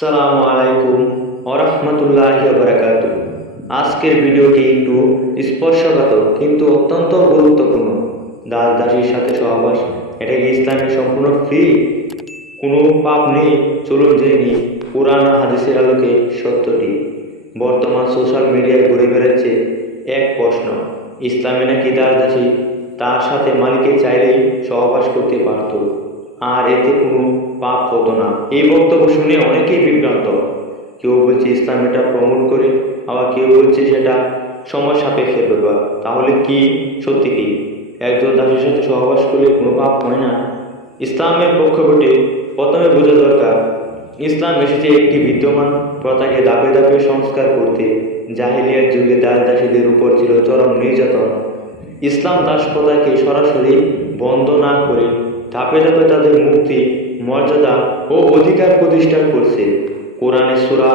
সালামু আলাইকুম ওরহমতুল্লাহ বারাকাতু আজকের ভিডিওটি একটু স্পর্শকাতর, কিন্তু অত্যন্ত গুরুত্বপূর্ণ। দাস দাসীর সাথে সহবাস এটা কি ইসলামের সম্পূর্ণ ফ্রি কোনো পাপ নেই, চলুন জেনে নিই, কোরআন হাদিসের আলোকে সত্যটি। বর্তমান সোশ্যাল মিডিয়ায় ঘুরে বেড়াচ্ছে এক প্রশ্ন, ইসলামে নাকি দাস দাসী তার সাথে মালিকের চাইলেই সহবাস করতে পারত? আর এতে কোনো পাপ হতো না। এই বক্তব্য শুনে অনেকেই বিভ্রান্ত। কেউ বলছে ইসলাম এটা প্রমোট করে, আবার কেউ বলছে সেটা সময় সাপেক্ষে ব্যাপার। তাহলে কি, সত্যি কি? একজন দাসের সাথে সহবাস করলে কোনো পাপ হয় না? ইসলামের পক্ষপটে প্রথমে বোঝা দরকার, ইসলাম এসেছে একটি বিদ্যমান প্রথাকে ধাপে ধাপে সংস্কার করতে। জাহিলিয়ার যুগে দাস দাসীদের উপর ছিল চরম নির্যাতন। ইসলাম দাস প্রথাকে সরাসরি বন্ধ না করে ধাপে ধাপে তাদের মুক্তি, মর্যাদা ও অধিকার প্রতিষ্ঠা করছে। কোরআনে সুরা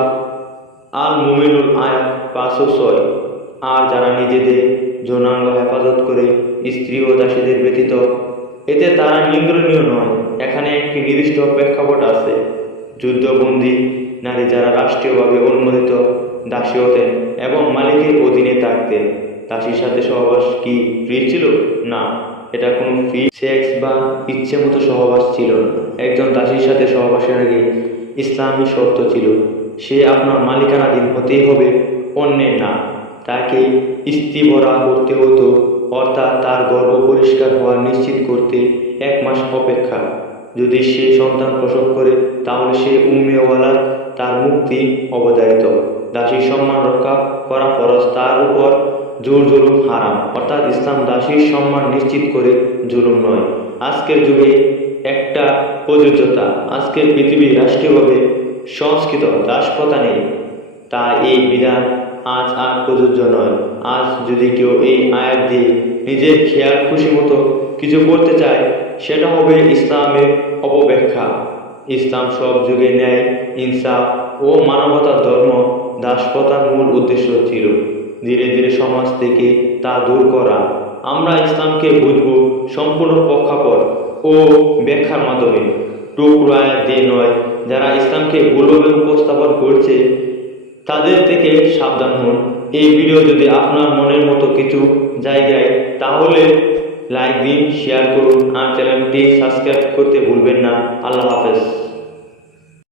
আল মুমিনুল আয়াত পাঁচশো ছয়। আর যারা নিজেদের যৌনাঙ্গ হেফাজত করে স্ত্রী ও দাসীদের ব্যতীত, এতে তারা নিন্দ্রণীয় নয়। এখানে একটি নির্দিষ্ট প্রেক্ষাপট আছে। যুদ্ধবন্দী নারী যারা রাষ্ট্রীয়ভাবে অনুমোদিত দাসী হতেন এবং মালিকের অধীনে থাকতেন, দাসীর সাথে সহবাস কি ফ্রি ছিল? না, এটা কোনো ফ্রি সেক্স বা ইচ্ছে মতো সহবাস ছিল একজন দাসীর সাথে সহবাসের আগে ইসলামী শর্ত ছিল, সে আপনার মালিকানাধীন হতেই হবে, অন্যের না। তাকে স্ত্রীবরা করতে হতো, অর্থাৎ তার গর্ভ পরিষ্কার হওয়া নিশ্চিত করতে এক মাস অপেক্ষা। যদি সে সন্তান প্রসব করে, তাহলে সে উম্মেওয়ালা, তার মুক্তি অবধারিত। দাসীর সম্মান রক্ষা করা ফরজ, তার উপর জোর জুলুম হারাম। অর্থাৎ ইসলাম দাসীর সম্মান নিশ্চিত করে জুলুম নয়। আজকের যুগে একটা প্রযোজ্যতা, আজকের পৃথিবী রাষ্ট্রীয়ভাবে সংস্কৃত দাসপ্রথা নেই। তা এই বিধান আজ আর প্রযোজ্য নয়। আজ যদি কেউ এই আয়াত দিয়ে নিজের খেয়াল খুশি মতো কিছু করতে চায়, সেটা হবে ইসলামের অপব্যাখ্যা। ইসলাম সব যুগে ন্যায়, ইনসাফ ও মানবতার ধর্ম দাসপ্রথার মূল উদ্দেশ্য ছিল। ধীরে ধীরে সমাজ থেকে তা দূর করা। আমরা ইসলামকে বুঝব সম্পূর্ণ পক্ষাপট ও ব্যাখ্যার মাধ্যমে। টুকরো আয়াত দিয়ে নয়, যারা ইসলামকে ভুলভাবে উপস্থাপন করছে, তাদের থেকে সাবধান হন। এই ভিডিও যদি আপনার মনের মতো কিছু জায়গায়, তাহলে লাইক দিন শেয়ার করুন, আর চ্যানেলটি সাবস্ক্রাইব করতে ভুলবেন না। আল্লাহ হাফেজ।